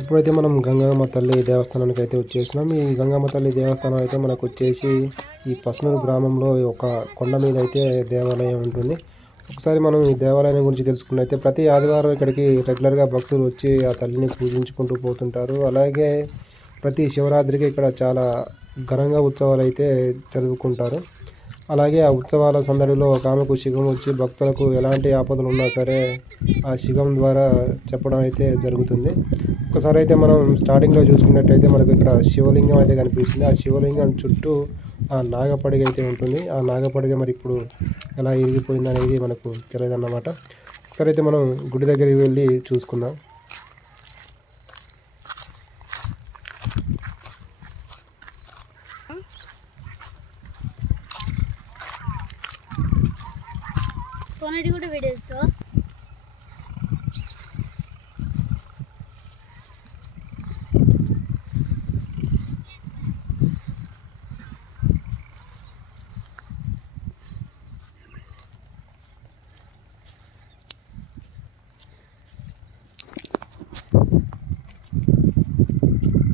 ఇప్పుడైతే మనం గంగమ్మ తల్లి దేవస్థానానికి అయితే వచ్చేసినాం. ఈ గంగమ్మ తల్లి దేవస్థానం అయితే మనకు వచ్చేసి ఈ పస్నూరు గ్రామంలో ఒక కొండ మీద అయితే దేవాలయం ఉంటుంది. ఒకసారి మనం ఈ దేవాలయం గురించి తెలుసుకున్నైతే ప్రతి ఆదివారం ఇక్కడికి రెగ్యులర్గా భక్తులు వచ్చి ఆ తల్లిని పూజించుకుంటూ పోతుంటారు. అలాగే ప్రతి శివరాత్రికి ఇక్కడ చాలా ఘనంగా ఉత్సవాలు అయితే జరుపుకుంటారు. అలాగే ఆ ఉత్సవాల సందడిలో ఒక ఆమెకు శిఖం వచ్చి భక్తులకు ఎలాంటి ఆపదలు ఉన్నా సరే ఆ శిఖం ద్వారా చెప్పడం అయితే జరుగుతుంది. ఒకసారి అయితే మనం స్టార్టింగ్లో చూసుకున్నట్టయితే మనకు ఇక్కడ శివలింగం అయితే కనిపిస్తుంది. ఆ శివలింగం చుట్టూ ఆ నాగపడిగ అయితే ఉంటుంది. ఆ నాగపడిగ మరి ఇప్పుడు ఎలా ఇరిగిపోయింది అనేది మనకు తెలియదు అన్నమాట. ఒకసారి అయితే మనం గుడి దగ్గరికి వెళ్ళి చూసుకుందాం. కూడా వీడియోతో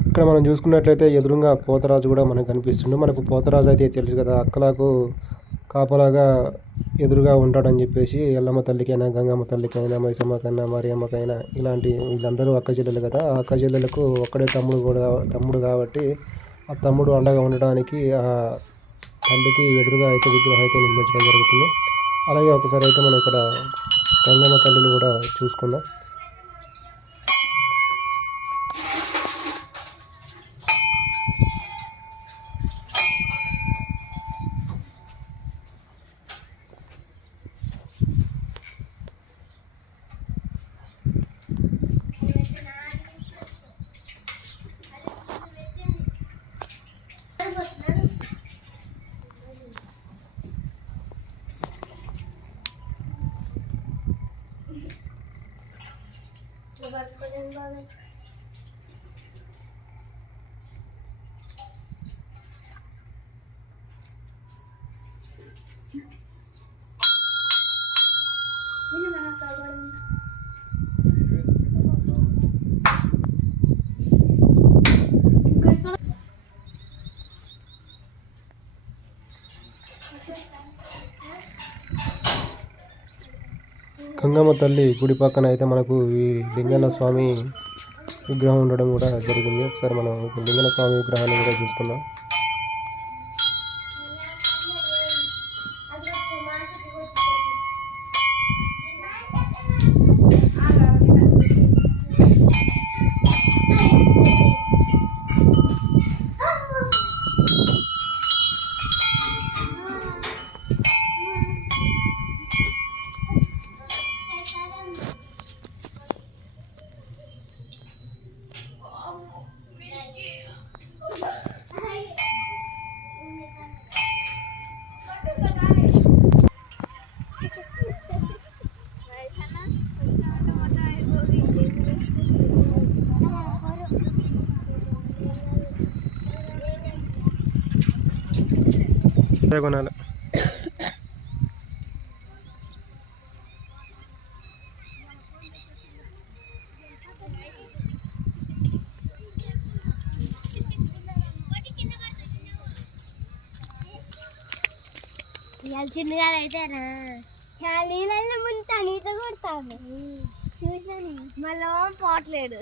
ఇక్కడ మనం చూసుకున్నట్లయితే ఎదురుగా పోతరాజు కూడా మనకు కనిపిస్తుంది. మనకు పోతరాజు అయితే తెలుసు కదా, అక్కలకు కాపలాగా ఎదురుగా ఉంటాడని చెప్పేసి ఎల్లమ్మ తల్లికైనా గంగమ్మ తల్లికైనా మైసమ్మకైనా మరియమ్మకైనా ఇలాంటి వీళ్ళందరూ అక్క చెల్లెలు కదా. ఆ అక్క చెల్లెలకు ఒక్కడే తమ్ముడు కాబట్టి ఆ తమ్ముడు అండగా ఉండడానికి ఆ తల్లికి ఎదురుగా అయితే విగ్రహం అయితే నిర్మించడం జరుగుతుంది. అలాగే ఒకసారి అయితే మనం ఇక్కడ గంగమ్మ తల్లిని కూడా చూసుకుందాం. గంగమ్మ తల్లి గుడి పక్కన అయితే మనకు ఈ లింగన్న స్వామి విగ్రహం ఉండడం కూడా జరిగింది. ఒకసారి మనం లింగన్న స్వామి విగ్రహాన్ని కూడా చూసుకుందాం. కొనాలి. చిన్నగా అయితేనా నీళ్ళల్లో ముందు నీత కొడతాను చూసాను మళ్ళా పోట్లేడు.